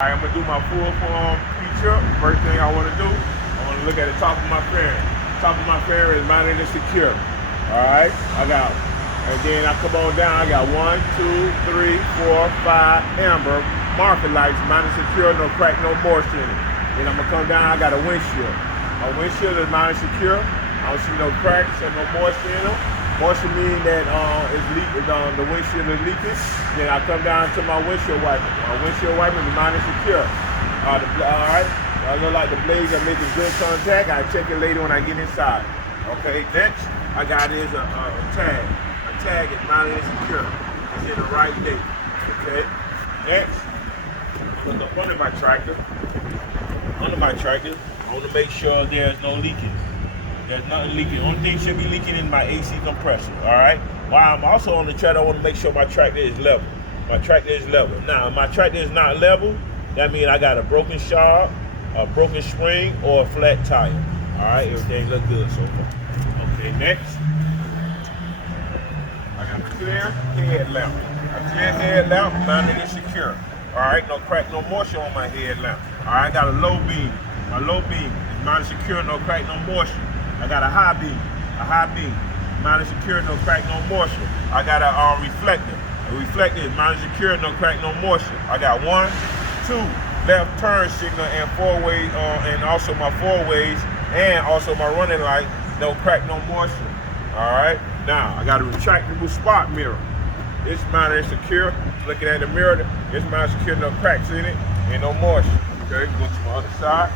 Alright, I'm gonna do my full form feature. First thing I wanna do, I wanna look at the top of my fairing. Top of my fairing is mounted and secure. Alright, I got, and then I come on down, I got 1, 2, 3, 4, 5 amber marker lights, mounted secure, no crack, no moisture in it. Then I'm gonna come down, I got a windshield. My windshield is mounted secure. I don't see no cracks and no moisture in them. Moisture means that it's leaking, the windshield is leaking. Then I come down to my windshield wiper. My windshield wiper is mounted secure. Alright, I look like the blades are making good contact. I check it later when I get inside. Okay, next I got is a tag. A tag is mounted and secure. It's in the right date. Okay, next, look up under my tractor. Under my tractor, I want to make sure there's no leakage. There's nothing leaking. Only thing should be leaking in my AC compressor, all right? While I'm also on the tractor, I want to make sure my tractor is level. My tractor is level. Now, if my tractor is not level, that means I got a broken shod, a broken spring, or a flat tire. All right, everything looks good so far. Okay, next. I got a clear headlamp. A clear headlamp, mounted and secure. All right, no crack, no moisture on my headlamp. All right, I got a low beam. My low beam is mounted secure, no crack, no moisture. I got a high beam, mounted secure, no crack, no moisture. I got a reflector. A reflector is mounted secure, no crack, no moisture. I got 1, 2 left turn signal and 4 ways, and also my 4 ways, and also my running light, no crack, no moisture. All right. Now I got a retractable spot mirror. It's mounted secure. Looking at the mirror, it's mounted secure, no cracks in it, and no moisture. Okay, go to my other side.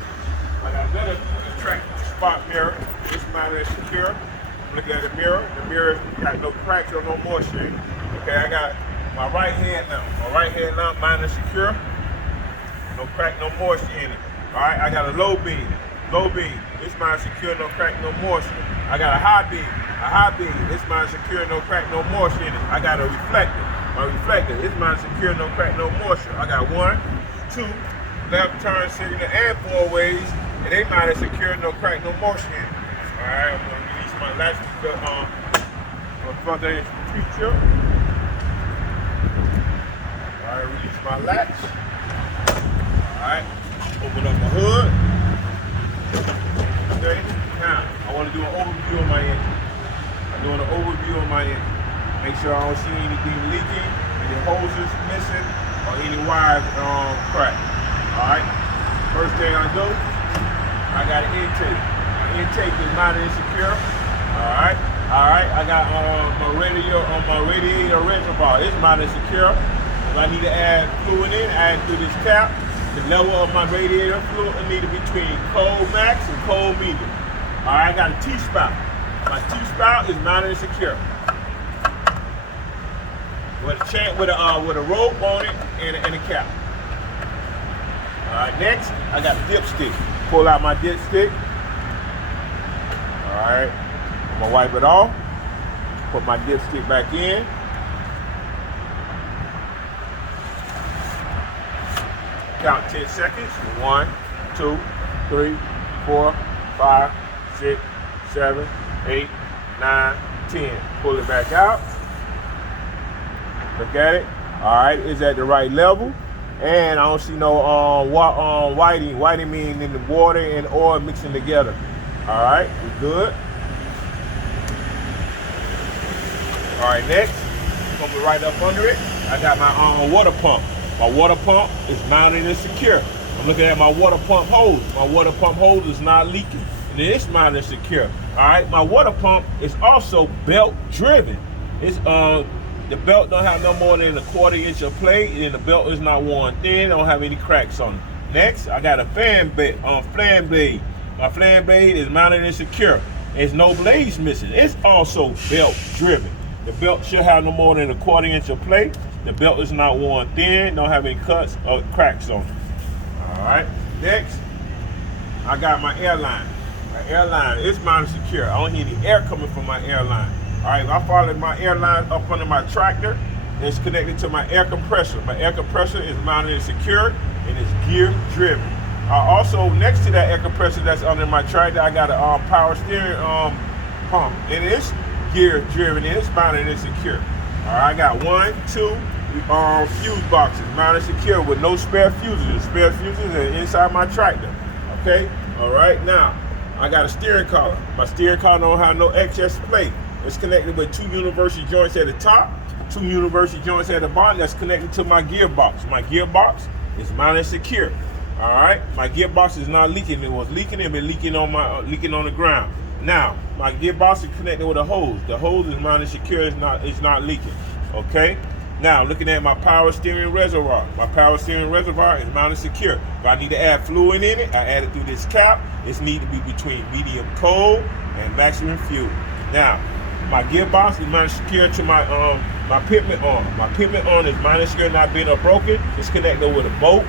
I got another retractable spot mirror. It's mounted secure. Looking at the mirror got no cracks or no moisture in it. Okay, I got my right hand lamp. My right hand lamp mounted secure. No crack, no moisture in it. All right, I got a low beam. Low beam. It's mounted secure, no crack, no moisture. I got a high beam. A high beam. It's mounted secure, no crack, no moisture in it. I got a reflector. My reflector. It's mounted secure, no crack, no moisture. I got 1, 2 left turn signal and 4 ways. And they mounted secure, no crack, no moisture in it. All right, I'm gonna release my latch on front end feature. All right, release my latch. All right, open up my hood. Okay, now I want to do an overview of my engine. I'm doing an overview of my engine. Make sure I don't see anything leaking, any hoses missing, or any wires cracked. All right, first thing I do, I got an intake. Intake is mounted and secure. All right. I got my radiator reservoir. It's mounted and secure. If I need to add fluid in, add through this cap. The level of my radiator fluid will need to be between cold max and cold medium. All right. I got a T-spout. My T-spout is mounted and secure. With a rope on it and a cap. All right. Next, I got a dipstick. Pull out my dipstick. All right, I'm gonna wipe it off, put my dipstick back in. Count 10 seconds. 1, 2, 3, 4, 5, 6, 7, 8, 9, 10. Pull it back out. Look at it. All right, it's at the right level. And I don't see no whiting. Whiting means in the water and oil mixing together. All right, we good. All right, next, coming right up under it, I got my water pump. My water pump is mounted and secure. I'm looking at my water pump hose. My water pump hose is not leaking, and it's mounted and secure. All right, my water pump is also belt driven. It's the belt don't have no more than a 1/4 inch of plate, and the belt is not worn thin. Don't have any cracks on it. Next, I got a fan blade. My fan blade is mounted and secure. There's no blades missing. It's also belt driven. The belt should have no more than a 1/4 inch of plate. The belt is not worn thin. Don't have any cuts or cracks on it. All right. Next, I got my airline. My airline is mounted secure. I don't need any air coming from my airline. All right. If I follow my airline up under my tractor, it's connected to my air compressor. My air compressor is mounted and secure, and it's gear driven. Also, next to that air compressor that's under my tractor, I got a power steering pump. And it's gear driven and it's mounted and secure. All right, I got 1, 2 fuse boxes, mine is secure with no spare fuses. The spare fuses are inside my tractor. Okay, all right. Now I got a steering column. My steering column don't have no excess plate. It's connected with 2 universal joints at the top, 2 universal joints at the bottom. That's connected to my gearbox. My gearbox is mine and secure. All right, my gearbox is not leaking. It was leaking. It been leaking on my leaking on the ground. Now my gearbox is connected with a hose. The hose is mine and secure. It's not leaking. Okay. Now looking at my power steering reservoir. My power steering reservoir is mine and secure. If I need to add fluid in it, I add it through this cap. It's need to be between medium cold and maximum fuel. Now my gearbox is mine and secure to my my pivot arm. My pivot arm is mine and secure, not being broken. It's connected with a bolt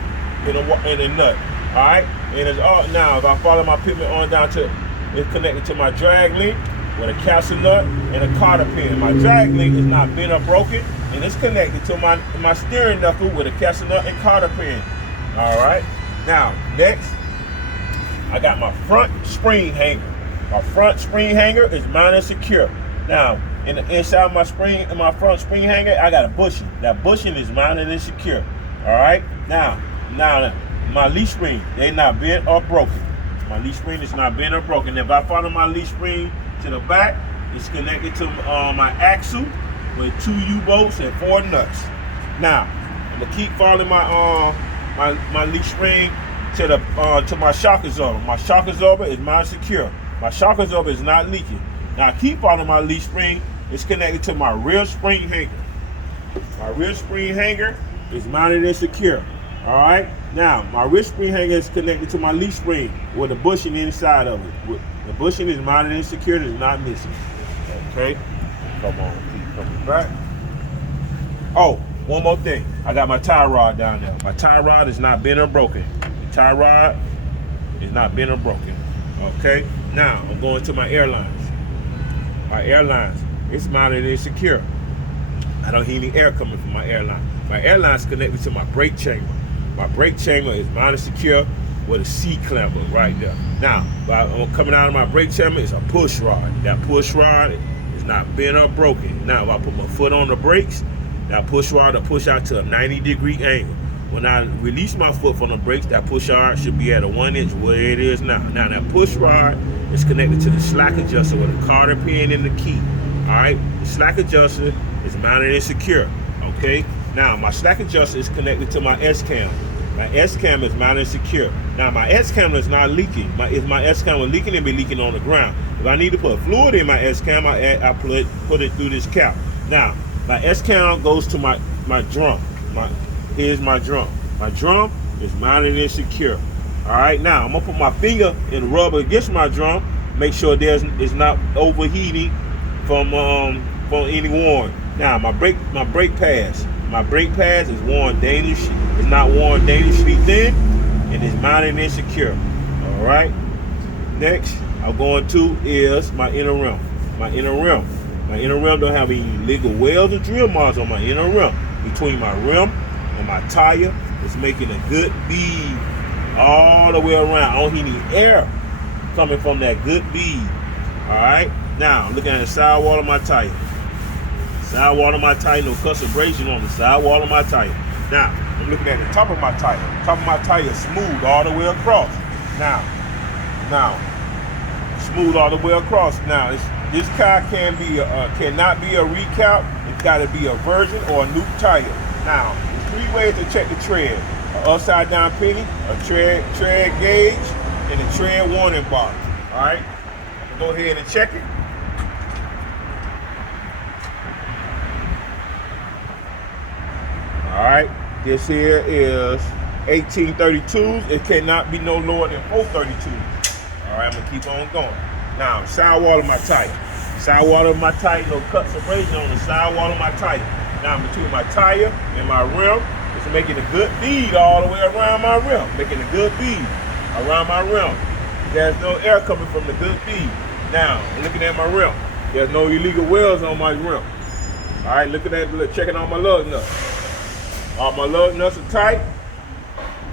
and a nut. All right, and it's all now. If I follow my pivot arm down to, it's connected to my drag link with a capsule nut and a cotter pin. My drag link is not bent or broken, and it's connected to my steering knuckle with a capsule nut and cotter pin. All right. Now next, I got my front spring hanger. My front spring hanger is mine and secure. Now in the inside my front spring hanger, I got a bushing. That bushing is mine and it's secure. All right. Now my leaf spring, they not bent or broken. My leaf spring is not bent or broken. If I follow my leaf spring to the back, it's connected to my axle with 2 U-bolts and 4 nuts. Now I'm gonna keep following my leaf spring to my shock absorber. My shock absorber is mine secure. My shock absorber is not leaking. Now I keep following my leaf spring. It's connected to my rear spring hanger. My rear spring hanger is mounted and secure. All right. Now my rear spring hanger is connected to my leaf spring with a bushing inside of it. The bushing is mounted and secured. It's not missing. Okay. Come on, keep coming back. Oh, one more thing. I got my tie rod down there. My tie rod is not bent or broken. The tie rod is not bent or broken. Okay. Now I'm going to my airlines. My airlines, it's mounted and secure. I don't hear any air coming from my airline. My airline is connected to my brake chamber. My brake chamber is mounted secure with a C-clamper right there. Now, coming out of my brake chamber is a push rod. That push rod is not bent or broken. Now, if I put my foot on the brakes, that push rod will push out to a 90-degree angle. When I release my foot from the brakes, that push rod should be at a 1 inch where it is now. Now, that push rod is connected to the slack adjuster with a cotter pin and the key. All right, the slack adjuster is mounted and secure. Okay. Now my slack adjuster is connected to my S-cam. My S-cam is mounted and secure. Now my S-cam is not leaking. If my S-cam was leaking, it'd be leaking on the ground. If I need to put fluid in my S-cam, I put it through this cap. Now my S-cam goes to my drum. Here's my drum. My drum is mounted and secure. All right. Now I'm gonna put my finger and rub against my drum, make sure it's not overheating from any warning. Now my brake pads. My brake pads is worn dangerously. It's not worn dangerously thin, and it's mounted and secure. All right. Next, I'm going to is my inner rim. My inner rim. My inner rim don't have any legal welds or drill marks on my inner rim. Between my rim and my tire, it's making a good bead all the way around. I don't hear any air coming from that good bead. All right. Now I'm looking at the sidewall of my tire. Sidewall of my tire, no cuss abrasion on the sidewall of my tire. Now, I'm looking at the top of my tire. Top of my tire is smooth all the way across. Now, smooth all the way across. Now, this car cannot be a recap. It's got to be a virgin or a new tire. Now, there's 3 ways to check the tread: an upside down penny, a tread gauge, and a tread warning box. All right, go ahead and check it. All right, this here is 1832s. It cannot be no lower than 432s. All right, I'm gonna keep on going. Now, sidewall of my tire. Sidewall of my tire, no cuts or abrasion on the sidewall of my tire. Now, between my tire and my rim, it's making a good bead all the way around my rim. Making a good bead around my rim. There's no air coming from the good bead. Now, looking at my rim. There's no illegal welds on my rim. All right, checking on my lug nuts. All my lug nuts are tight.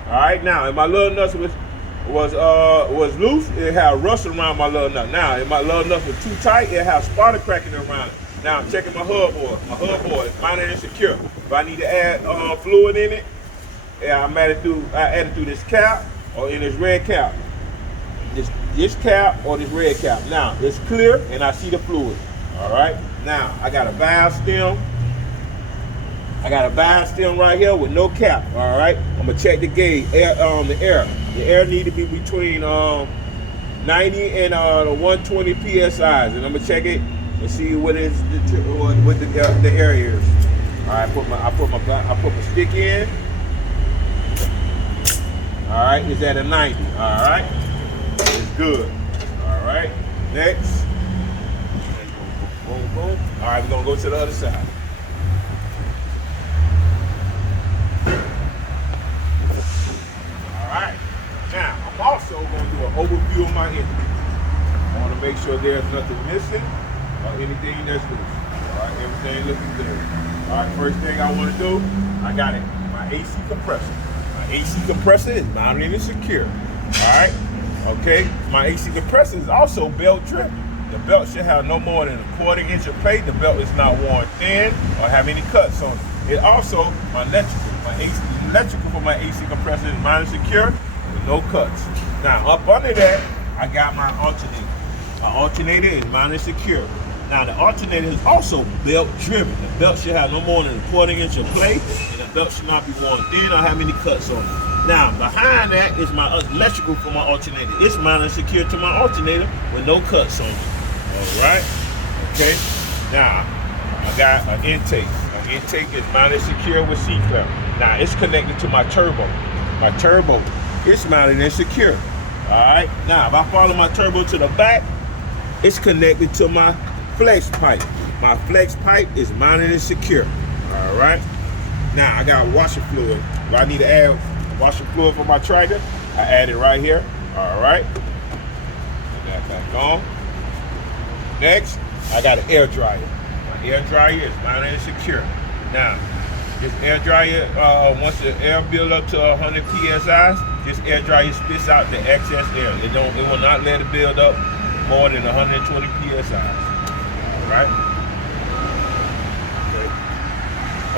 All right, now if my lug nuts was loose, it had rust around my lug nut. Now if my lug nuts was too tight, it had spotted cracking around it. Now I'm checking my hub board. My hub board is mounted and secure. If I need to add fluid in it, yeah, I add it through this cap or in this red cap. This cap or this red cap. Now it's clear and I see the fluid. All right. Now I got a valve stem. I got a valve stem right here with no cap. All right. I'm gonna check the gauge. The air. The air need to be between 90 and 120 psi's, and I'm gonna check it and see what is what the air is. All right. I put my stick in. All right. It's at a 90. All right. It's good. All right. Next. Boom, boom. All right, we're gonna go to the other side. All right. Now, I'm also gonna do an overview of my engine. I wanna make sure there's nothing missing or anything that's loose. All right, everything looking good. All right, first thing I wanna do, I got it. My AC compressor. My AC compressor is mounted and secure. All right. Okay, my AC compressor is also belt driven. The belt should have no more than a 1/4 inch of plate. The belt is not worn thin or have any cuts on it. It also, my electrical for my AC compressor is mounted secure with no cuts. Now up under that, I got my alternator. My alternator is mounted secure. Now the alternator is also belt driven. The belt should have no more than a 1/4 inch of plate, and the belt should not be worn thin or have any cuts on it. Now, behind that is my electrical for my alternator. It's mounted secure to my alternator with no cuts on it. All right. Okay. Now, I got an intake. An intake is mounted secure with C-clamp. Now, it's connected to my turbo. My turbo is mounted and secure. All right. Now, if I follow my turbo to the back, it's connected to my flex pipe. My flex pipe is mounted and secure. All right. Now, I got washer fluid. If I need to add washer fluid for my tractor, I add it right here. All right. Put that back on. Next, I got an air dryer. My air dryer is mounted and secure. Now, this air dryer, once the air builds up to 100 psi, this air dryer spits out the excess air. It will not let it build up more than 120 psi. All right. Okay.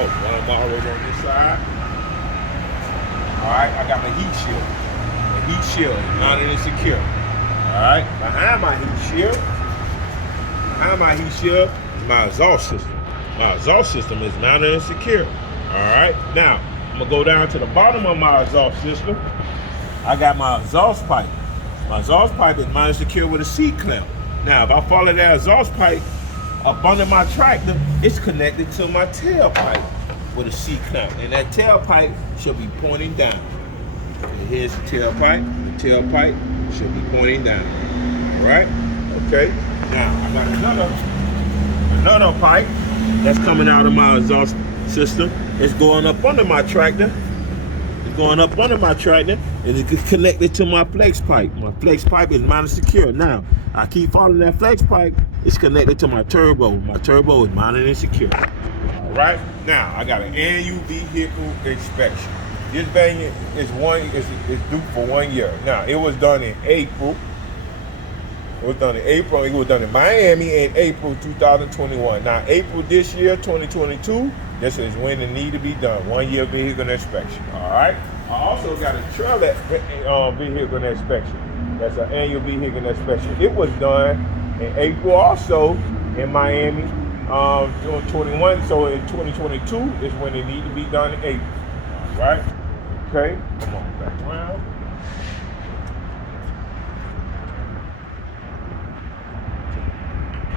Oh, one more over on this side. All right, I got my heat shield. The heat shield is mounted and secure. All right, behind my heat shield is my exhaust system. My exhaust system is mounted and secure. All right, now I'm gonna go down to the bottom of my exhaust system. I got my exhaust pipe. My exhaust pipe is mounted and secure with a C-clamp. Now, if I follow that exhaust pipe up under my tractor, it's connected to my tailpipe with a C-clamp, and that tailpipe should be pointing down. And here's the tailpipe. The tailpipe should be pointing down. All right? Okay. Now I got another pipe that's coming out of my exhaust system. It's going up under my tractor. It's going up under my tractor, and it's connected to my flex pipe. My flex pipe is mounted secure. Now I keep following that flex pipe. It's connected to my turbo. My turbo is mounted and secure. All right. Now I got an annual vehicle inspection. This thing is due for 1 year. Now it was done in April. It was done in April. It was done in Miami in April 2021. Now April this year, 2022. This is when it need to be done. 1 year vehicle inspection. All right. I also got a trailer vehicle inspection. That's an annual vehicle inspection. It was done in April also in Miami. 21, so in 2022 is when it need to be done in April. All right. Okay. Come on back around.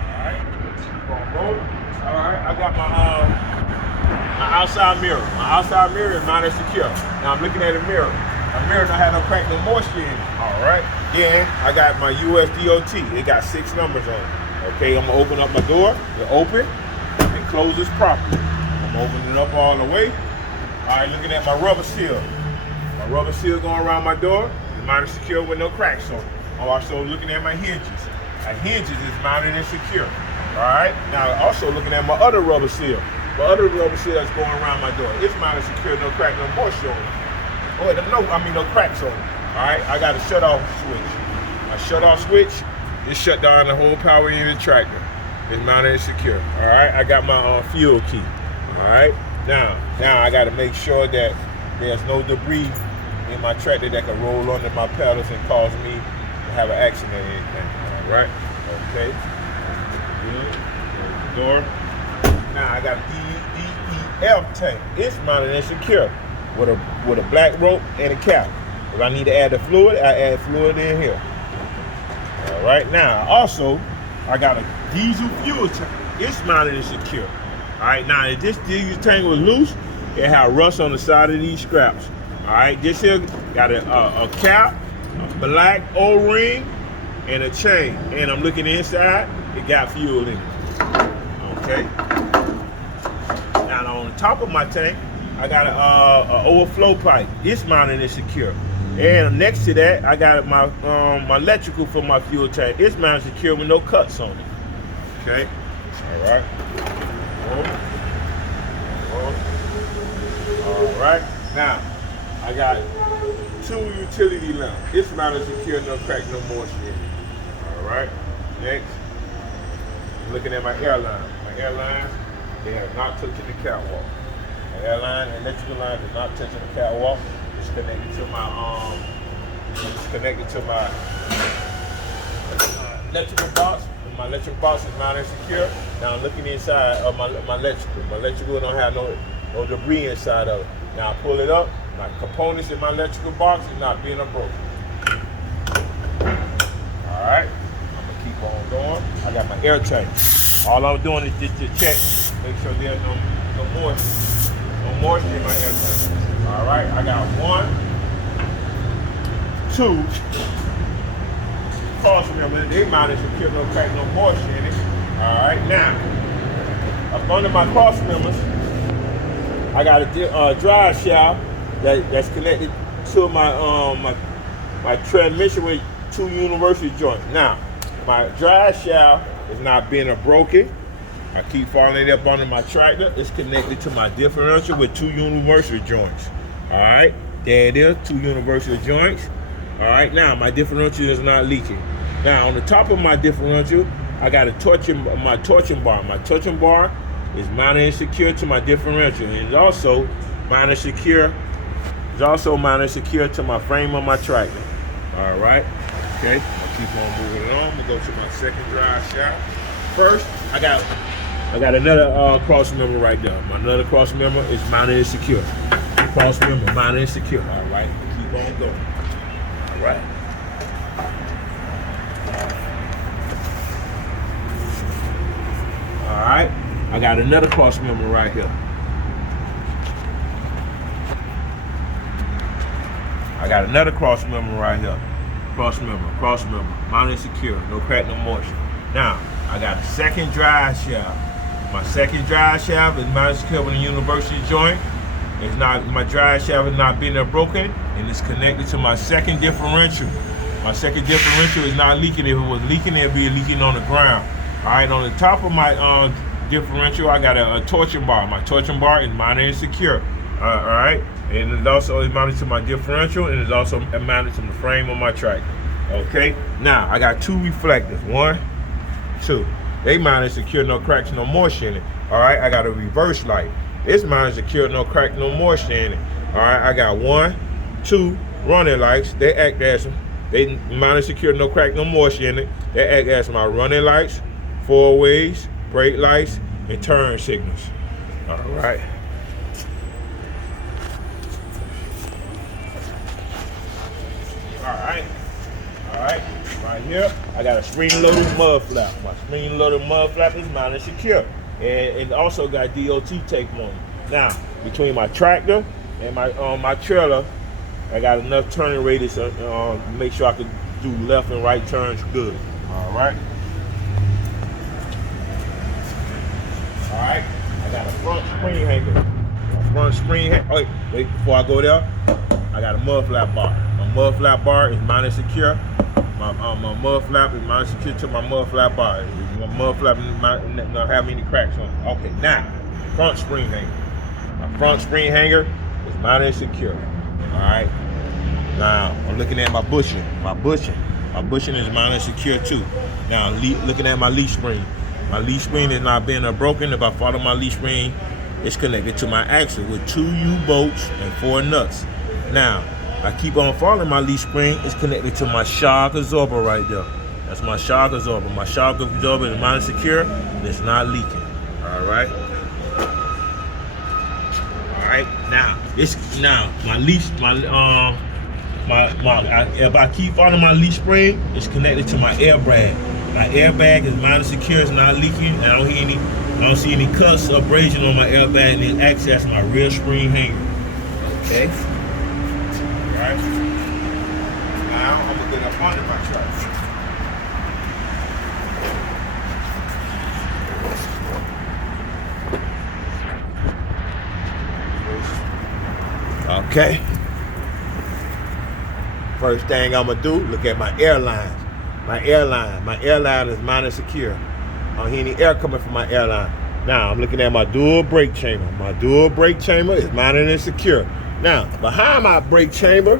All right. Keep on rolling. All right. I got my outside mirror. My outside mirror is mounted secure. Now I'm looking at a mirror. A mirror don't have no crack, no moisture in it. All right. Then I got my USDOT. It got 6 numbers on it. Okay, I'm gonna open up my door. It open and closes properly. I'm opening it up all the way. All right, looking at my rubber seal. My rubber seal going around my door. It's mounted secure with no cracks on it. I'm also looking at my hinges. My hinges is mounted and secure. All right. Now also looking at my other rubber seal. My other rubber seal that's going around my door. It's mounted secure, no crack, no moisture on it. Oh, no cracks on it. All right. I got a shut-off switch. My shut-off switch. It shut down the whole power unit tractor. It's mounted and secure. All right, I got my fuel key. All right, Now I got to make sure that there's no debris in my tractor that can roll under my pedals and cause me to have an accident or anything. All right. Okay. Good. Close the door. Now I got a DEF tank. It's mounted and secure with a black rope and a cap. If I need to add the fluid, I add fluid in here. All right. Now also I got a diesel fuel tank. It's mounted and secure. All right. Now if this diesel tank was loose, it had rust on the side of these scraps. All right. This here got a cap, a black O-ring, and a chain. And I'm looking inside. It got fuel in it. Okay. Now on the top of my tank, I got a overflow pipe. It's mounted and secure. And next to that, I got my my electrical for my fuel tank. It's mounted and secure with no cuts on it. Okay. All right. All right. Now, I got 2 utility lamps. It's mounted and secure, no crack, no moisture in it. All right. Next, I'm looking at my airline. My airlines, they are not touching the catwalk. The airline and electrical line is not touching the catwalk. It's connected to my electrical box. My electrical box is mounted and secure. Now I'm looking inside of my electrical. My electrical don't have no debris inside of it. Now I pull it up. My components in my electrical box is not being broken. All right. Keep on going. I got my air tank. All I'm doing is just to check, make sure there's no moisture in my air tank. All right, I got 1, 2 cross members. They mounted secure, no crack, no moisture in it. All right, now up under my cross members, I got a drive shaft that's connected to my transmission with 2 universal joints. Now, my drive shaft is not being broken. I keep following it up under my tractor. It's connected to my differential with 2 universal joints. All right, there it is, 2 universal joints. All right, now my differential is not leaking. Now on the top of my differential, I got my torching bar. My torching bar is mounted and secure to my differential, and it's also mounted secure. It's also mounted secure to my frame of my tractor. All right, okay. Keep on moving on. I'm gonna go to my second drive shaft. First, I got another cross member right there. My another cross member is mounted and secure. Cross member mounted and secure. All right, keep on going. All right. All right, I got another cross member right here. I got another cross member right here. Cross member, mounted and secure, no crack, no moisture. Now, I got a second drive shaft. My second drive shaft is mounted and secure with a universal joint. It's not, my drive shaft is not being broken, and it's connected to my second differential. My second differential is not leaking. If it was leaking, it'd be leaking on the ground. All right, on the top of my differential, I got a torching bar. My torching bar is mounted and secure. All right, and it also is mounted to my differential, and it's also mounted to the frame of my tractor. Okay, now I got 2 reflectors. 1, 2. They mounted secure, no cracks, no moisture in it. All right, I got a reverse light. It's mounted secure, no crack, no moisture in it. All right, I got 1, 2 running lights. They mounted secure, no crack, no moisture in it. They act as my running lights, 4 ways, brake lights, and turn signals. All right. All right, right here, I got a spring-loaded mud flap. My spring-loaded mud flap is mounted secure, and it also got DOT tape on it. Now, between my tractor and my trailer, I got enough turning radius to make sure I can do left and right turns good. All right. All right, I got a front spring hanger. Wait, before I go there, I got a mud flap bar. My mud flap bar is mounted secure. My mud flap is mounted secure to my mud flap bar. My mud flap doesn't have any cracks on it. Okay, now, front spring hanger. My front spring hanger is mounted secure. All right. Now, I'm looking at my bushing. My bushing is mounted secure too. Now, looking at my leaf spring. My leaf spring is not being broken. If I follow my leaf spring, it's connected to my axle with 2 U-bolts and 4 nuts. Now, I keep on following my leaf spring, it's connected to my shock absorber right there. That's my shock absorber. My shock absorber is mine secure and it's not leaking. All right. All right. Now, if I keep following my leaf spring, it's connected to my airbag. My airbag is mine secure, it's not leaking. I don't see any cuts or abrasion on my airbag, and it acts as my rear spring hanger. Okay. All right. Now I'm gonna get up under my truck. Okay. First thing I'm gonna do, look at my airlines. My airline is mine secure. I don't hear any air coming from my airline. Now I'm looking at my dual brake chamber. My dual brake chamber is mine and secure. Now behind my brake chamber,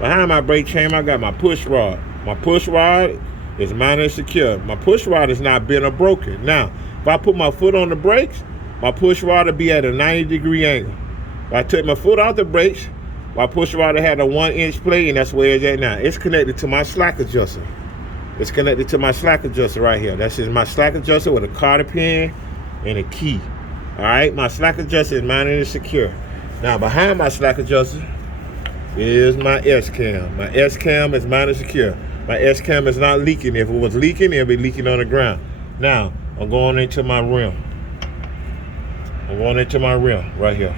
I got my push rod. My push rod is mine and secure. My push rod is not bent or broken. Now if I put my foot on the brakes, my push rod will be at a 90-degree angle. If I took my foot off the brakes, my push rod had a 1-inch plate, and that's where it's at now. It's connected to my slack adjuster. It's connected to my slack adjuster right here. That's just my slack adjuster with a cotter pin and a key. All right, my slack adjuster is mine and secure. Now behind my slack adjuster is my S-cam. My S-cam is mine and secure. My S-cam is not leaking. If it was leaking, it'd be leaking on the ground. Now I'm going into my rim. I'm going into my rim right here.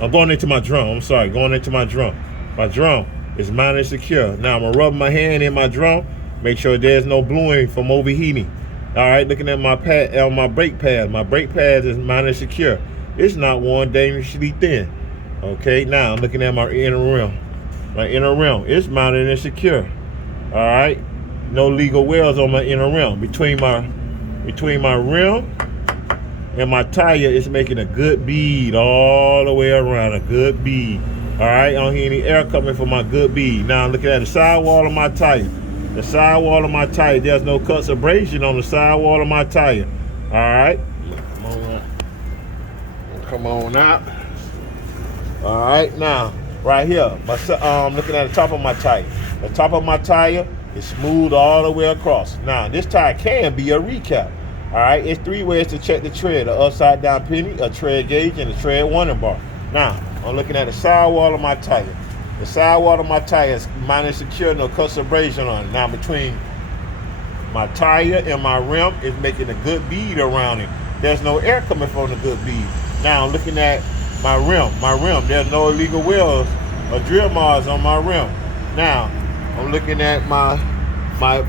I'm going into my drum. I'm sorry, going into my drum. My drum is mine and secure. Now I'm gonna rub my hand in my drum, make sure there's no bluing from overheating. All right, looking at my pad, my brake pad. My brake pad is mine and secure. It's not worn dangerously thin. Okay, now I'm looking at my inner rim. My inner rim is mounted and secure. All right, no legal welds on my inner rim. Between my rim and my tire is making a good bead all the way around, a good bead. All right, I don't hear any air coming from my good bead. Now I'm looking at the sidewall of my tire. The sidewall of my tire, there's no cuts or abrasion on the sidewall of my tire. All right, come on out. All right, now right here, I'm looking at the top of my tire. The top of my tire is smooth all the way across. Now this tire can be a recap. All right, it's 3 ways to check the tread: a upside down penny, a tread gauge, and a tread warning bar. Now, I'm looking at the sidewall of my tire. The sidewall of my tire is mine and secure, no cuts or abrasion on it. Now, between my tire and my rim is making a good bead around it. There's no air coming from the good bead. Now, I'm looking at my rim. There's no illegal wheels or drill marks on my rim. Now, I'm looking at my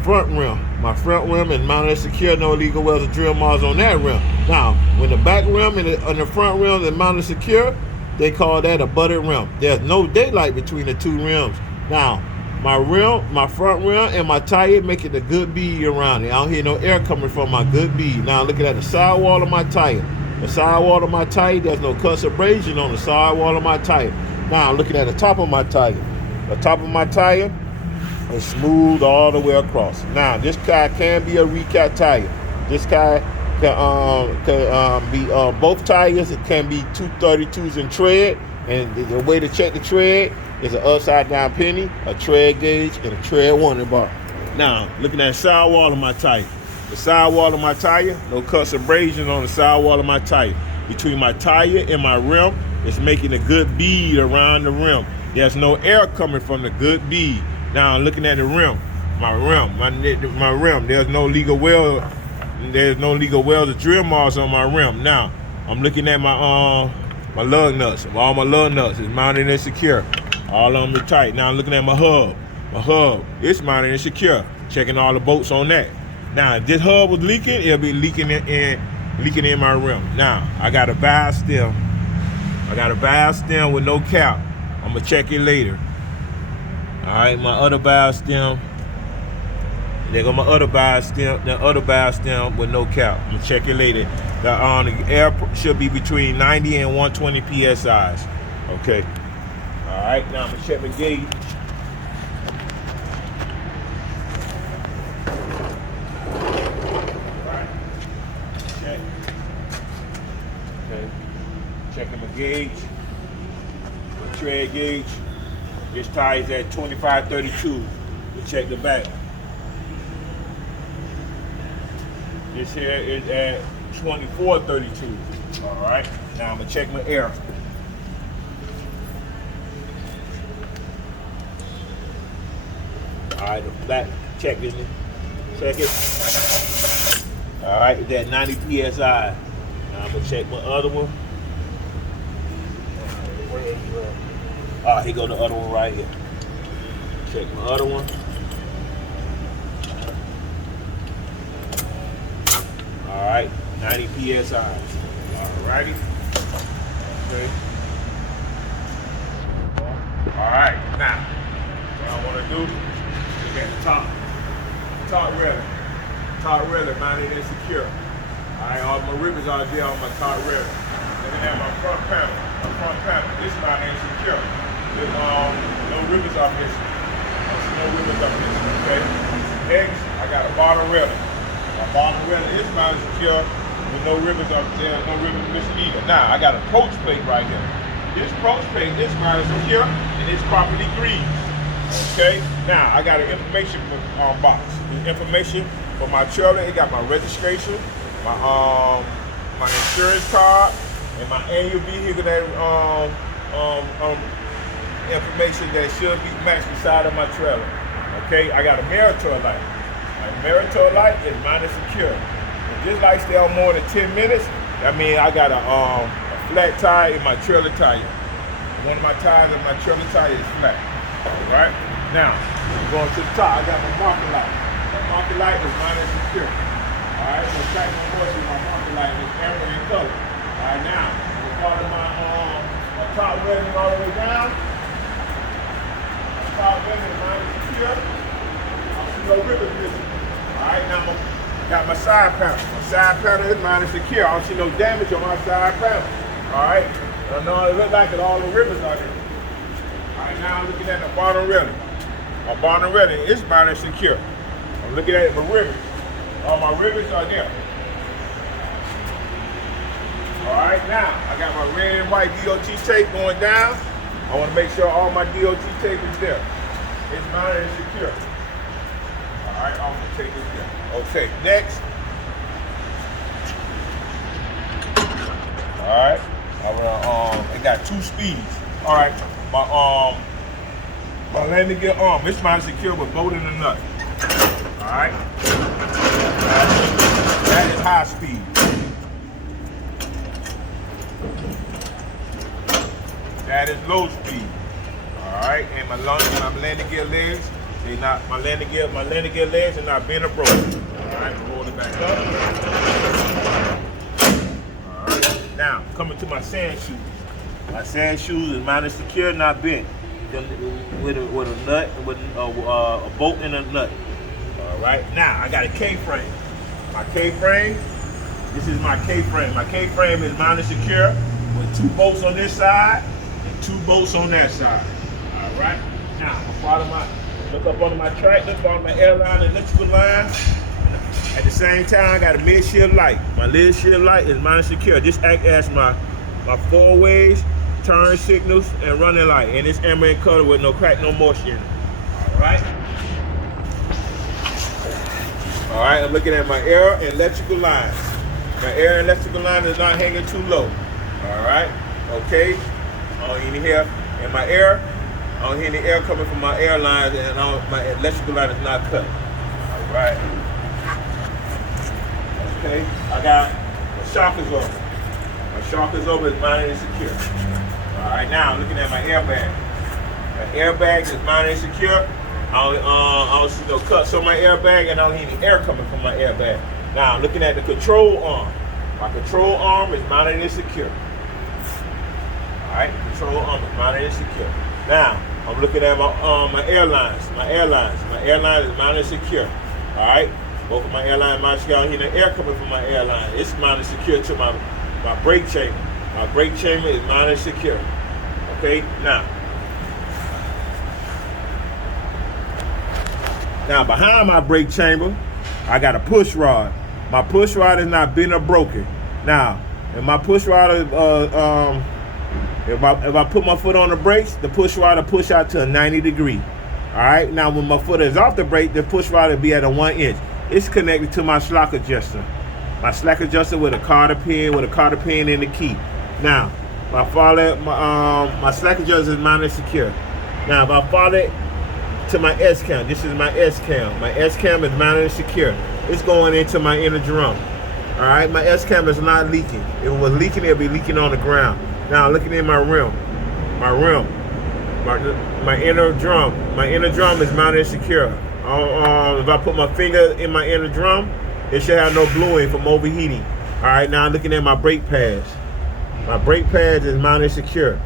front rim. My front rim is mounted secure, no illegal welds or drill marks on that rim. Now, when the back rim and the front rim is mounted secure, they call that a butted rim. There's no daylight between the 2 rims. Now, my front rim and my tire making a good bead around it. I don't hear no air coming from my good bead. Now, looking at the sidewall of my tire. The sidewall of my tire, there's no cuts or abrasion on the sidewall of my tire. Now, I'm looking at the top of my tire. The top of my tire is smooth all the way across. Now, this car can be a recap tire. This car can be both tires. It can be 232s in tread, and the way to check the tread is an upside down penny, a tread gauge, and a tread warning bar. Now, looking at the sidewall of my tire. The sidewall of my tire, no cuts or abrasion on the sidewall of my tire. Between my tire and my rim, it's making a good bead around the rim. There's no air coming from the good bead. Now I'm looking at the rim, my rim. There's no legal weld. There's no legal welds or drill marks on my rim. Now I'm looking at my lug nuts. All my lug nuts is mounted and secure. All of them are tight. Now I'm looking at my hub. My hub, it's mounted and secure. Checking all the bolts on that. Now if this hub was leaking, it'll be leaking in my rim. Now I got a valve stem. With no cap. I'm gonna check it later. All right, my other valve stem. There go my other valve stem. The other valve stem with no cap. I'm gonna check it later. The air should be between 90 and 120 psi. Okay. All right. Now I'm gonna check the gauge. All right. Check. Okay. gauge, the tread gauge. This tire is at 2532. We check the back. This here is at 2432. All right. Now I'm gonna check my air. All right, the black, check this. Check it. All right, it's at 90 psi. Now I'm gonna check my other one. Ah, here go the other one right here. Check my other one. All right, 90 psi. All righty. Okay. All right, now what I want to do is at the top railing. Top railing, mounted and secure. All right, all my ribbons are there on my top railing. Looking at my front panel. This mounted and secure. With no ribbons are missing. No ribbons are missing. Okay. Next, I got a bottom railing. My bottom railing is mounted secure with no ribbons up there, no ribbons missing either. Now I got a approach plate right here. This approach plate is mounted secure and it's properly greased. Okay. Now I got an information box. The information for my trailer. It got my registration, my insurance card, and my annual vehicle information that should be matched beside of my trailer. Okay, I got a Meritor light. My Meritor light is mounted secure. If this light stay on more than 10 minutes, that means I got a flat tire in my trailer tire. One of my tires in my trailer tire is flat. All right, now going to the top, I got my marker light. My marker light is mounted secure. All right, so track my voice with my marker light is amber in color. All right, now we're part of my top railing all the way down. Top railing is mounted secure. I see no ribbon missing. All right, now got my side panel. My side panel is mounted secure. I don't see no damage on my side panel. All right, I know it look like it, all the ribbons are there. All right, now I'm looking at the bottom railing. My bottom railing is mounted secure. I'm looking at my ribbons. All my ribbons are there. All right, now I got my red and white DOT tape going down. I want to make sure all my DOT tape is there. It's mounted and secure. All right, I'm gonna take this there. Okay, next. All right, it got 2 speeds. All right, my landing gear arm, it's mounted secure with bolt and a nut. All right, that is high speed. That is low speed. All right, and my landing gear legs, my landing gear legs are not bent or broken. All right, roll it back up. All right, now coming to my sand shoes. My sand shoes is mounted secure, not bent, with a nut, with a bolt and a nut. All right, now I got a K-frame. My K-frame, this is my K-frame. My K-frame is mounted secure with 2 bolts on this side and 2 bolts on that side. All right, now look up under my tractor, follow my airline and electrical line. At the same time, I got a mid-shield light. My mid-shield light is mounted secure. This acts as my 4 ways, turn signals, and running light. And it's amber in color with no crack, no moisture in it. All right. All right, I'm looking at my air and electrical lines. My air and electrical line is not hanging too low. All right, okay. I don't hear here in my air. I don't hear any air coming from my air lines, and my electrical line is not cut. All right. Okay, I got my shock is over. My shock is over, is mounted and secure. All right, now I'm looking at my airbag. My airbag is mounted and secure. I don't see no cuts on my airbag, and I don't hear any air coming from my airbag. Now I'm looking at the control arm. My control arm is mounted and secure. All right, control arm is mounted and secure. Now I'm looking at my airlines. My airline is mounted and secure. All right, both of my airlines mounted secure. I don't hear the air coming from my airline. It's mounted secure to my brake chamber. My brake chamber is mounted and secure. Okay, Now behind my brake chamber, I got a push rod. My push rod is not bent or broken. Now, if my push rod is If I put my foot on the brakes, the push rod will push out to a 90 degree. All right. Now when my foot is off the brake, the push rod will be at a 1 inch. It's connected to my slack adjuster. My slack adjuster with a cotter pin in the key. Now, if I follow it, my slack adjuster is mounted secure. Now, if I follow it to my S cam, this is my S cam. My S cam is mounted secure. It's going into my inner drum. All right, my S cam is not leaking. If it was leaking, it'll be leaking on the ground. Now, looking in my rim, my inner drum is mounted secure. If I put my finger in my inner drum, it should have no bluing from overheating. All right, now I'm looking at my brake pads. My brake pads is mounted secure.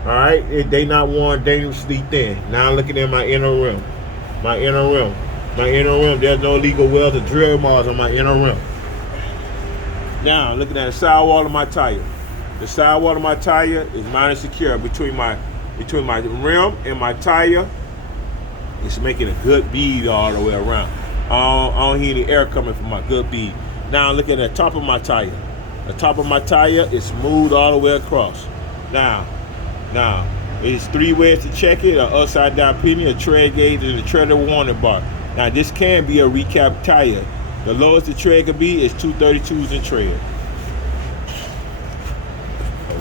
All right, they not worn dangerously thin. Now I'm looking at my inner rim. There's no illegal welds or drill marks on my inner rim. Now looking at the sidewall of my tire. The sidewall of my tire is mounted secure between my rim and my tire. It's making a good bead all the way around. I don't hear any air coming from my good bead. Now look at the top of my tire. The top of my tire is smooth all the way across. Now, it's 3 ways to check it: an upside down penny, a tread gauge, and a tread warning bar. Now this can be a recap tire. The lowest the tread could be is 232s in tread.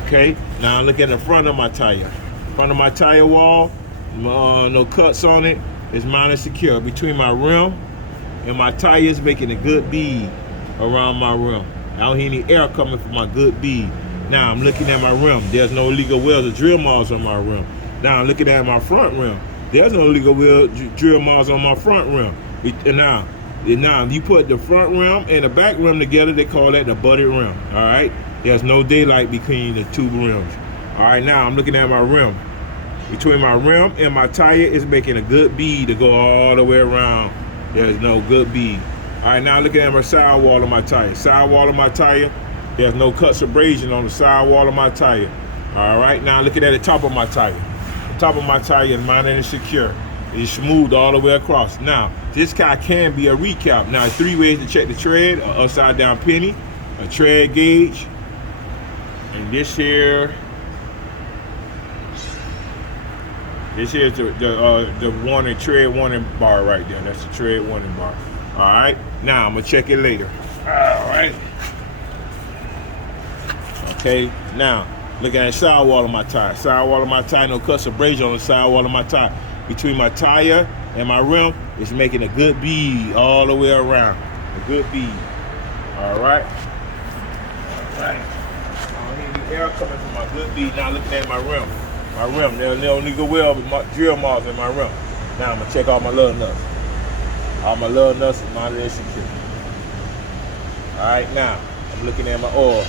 Okay, now look at the front of my tire. Front of my tire wall, no cuts on it. It's mounted secure between my rim and my tires, making a good bead around my rim. I don't hear any air coming from my good bead. Now I'm looking at my rim. There's no illegal welds or drill marks on my rim. Now I'm looking at my front rim. There's no illegal welds, drill marks on my front rim. Now, if you put the front rim and the back rim together, they call that the butted rim. All right. There's no daylight between the two rims. All right. Now I'm looking at my rim. Between my rim and my tire, it's making a good bead to go all the way around. There's no good bead. All right, now looking at my sidewall of my tire. Sidewall of my tire, there's no cuts or abrasion on the sidewall of my tire. All right, now looking at the top of my tire. The top of my tire is mounted and secure. It's smooth all the way across. Now, this guy can be a recap. Now, 3 ways to check the tread: an upside down penny, a tread gauge, and this here is the warning, tread warning bar right there. That's the tread warning bar. All right, now I'm gonna check it later. All right. Okay, now looking at the sidewall of my tire. Sidewall of my tire, no cuts or abrasion on the sidewall of my tire. Between my tire and my rim, it's making a good bead all the way around. A good bead. All right. All right. I don't hear the air coming from my good bead. Now looking at my rim. There's no illegal weld with drill marks in my rim. Now I'm gonna check all my little nuts. All my little nuts is mounted and secure. All right, now I'm looking at my oil.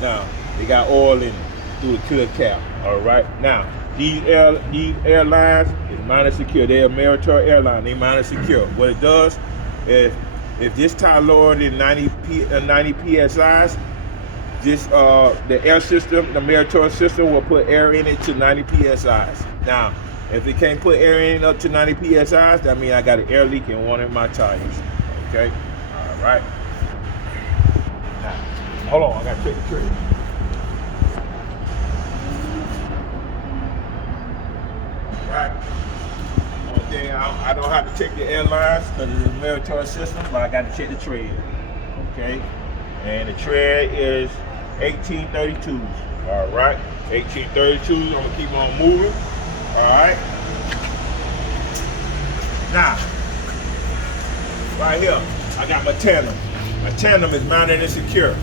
Now they got oil in it through the clear cap. All right, now these airlines is mounted secure. They're a military airline. They mounted secure. What it does is, if this tire lower than 90 psi's, the air system, the military system, will put air in it to 90 psi's. Now, if it can't put air in up to 90 psi's, that means I got an air leak in one of my tires. Okay? All right. Now, hold on, I gotta check the trigger. Right. Okay, I don't have to check the airlines because it's a military system, but I got to check the tread. Okay? And the tread is 1832s. All right, 1832s. I'm gonna keep on moving. All right. Now, right here, I got my tandem. My tandem is mounted and secure.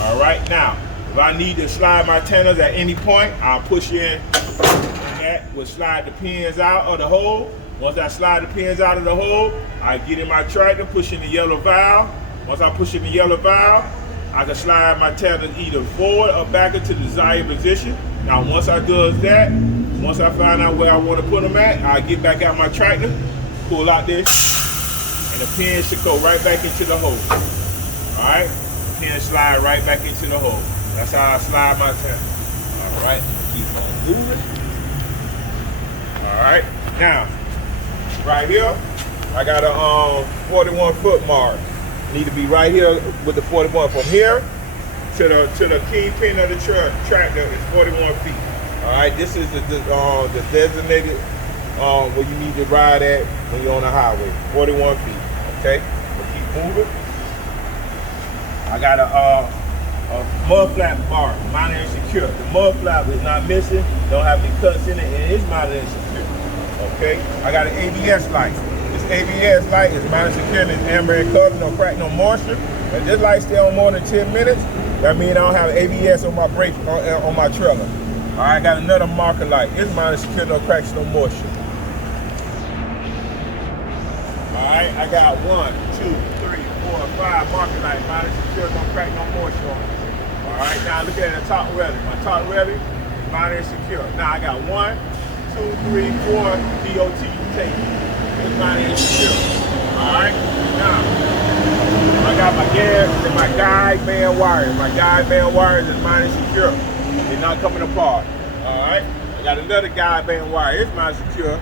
All right. Now, if I need to slide my tandems at any point, I'll push in. And that will slide the pins out of the hole. Once I slide the pins out of the hole, I get in my tractor, push in the yellow valve. Once I push in the yellow valve, I can slide my tandem either forward or back into the desired position. Now, once I do that, once I find out where I want to put them at, I get back out my tractor, pull out this, and the pin should go right back into the hole. All right, the pin slide right back into the hole. That's how I slide my tandem. All right, keep on moving. All right, now, right here, I got a 41 foot mark. Need to be right here with the 41 from here the kingpin of the tractor is 41 feet. All right, this is the designated where you need to ride at when you're on the highway. 41 feet. Okay, we'll keep moving. I got a mud flap bar, mounted and secure. The mud flap is not missing, don't have any cuts in it, and it is mounted and secure. Okay, I got an ABS light. This ABS light is mounted and secure, and it's amber in color, no crack, no moisture. If this light stay on more than 10 minutes, that means I don't have ABS on my brakes on my trailer. All right, I got another marker light. It's mounted and secure, no cracks, no moisture. All right, I got 1, 2, 3, 4, 5 marker lights, mounted and secure, no crack, no moisture on it. All right, now look at the top railing. My top railing is mounted and secure. Now I got 1, 2, 3, 4 DOT tape. It's mounted and secure. All right, now I got my gas and my guide band wires. My guide band wires is mounted and secure. They're not coming apart. All right, I got another guide band wire. It's mounted and secure.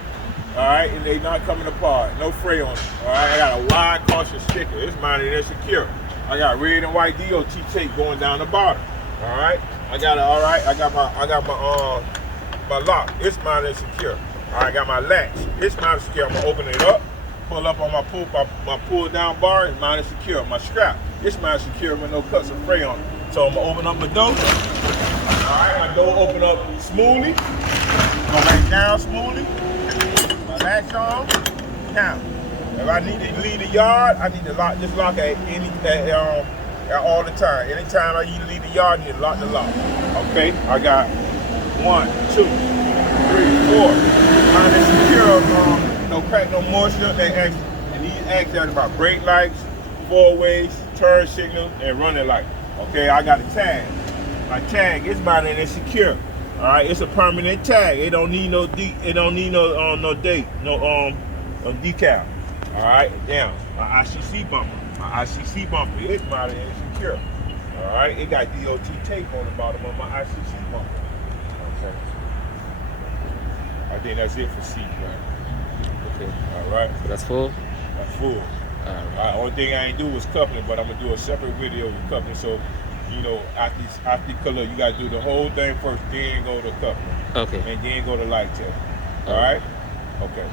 All right, and they not coming apart. No fray on it. All right, I got a wide caution sticker. It's mounted and secure. I got red and white DOT tape going down the bottom. All right, I got my lock. It's mounted and secure. All right, I got my latch. It's mounted and secure. I'm gonna open it up, pull up on my pull down bar. It's mounted and secure. My strap. It's mounted and secure with no cuts or fray on it. So I'm gonna open up my door. All right, my door open up smoothly. Go back down smoothly. My latch on. Now, if I need to leave the yard, I need to lock this lock at all the time. Anytime I need to leave the yard, I need to lock the lock. Okay, I got 1, 2, 3, 4. Mounted and secure, no crack, no moisture. And these acts are about brake lights, 4-ways, turn signal, and running light. Okay, I got a tag. My tag is mounted and secure. All right, it's a permanent tag. It don't need no date, no decal. All right, now my ICC bumper. My ICC bumper is mounted and secure. All right, it got DOT tape on the bottom of my ICC bumper. Okay. I think that's it for seat, right? Okay. All right. So that's full? That's full. All right. Only thing I ain't do was coupling, but I'm gonna do a separate video with coupling. So, you know, after color, you gotta do the whole thing first, then go to coupling. Okay. And then go to light check. All right. Okay.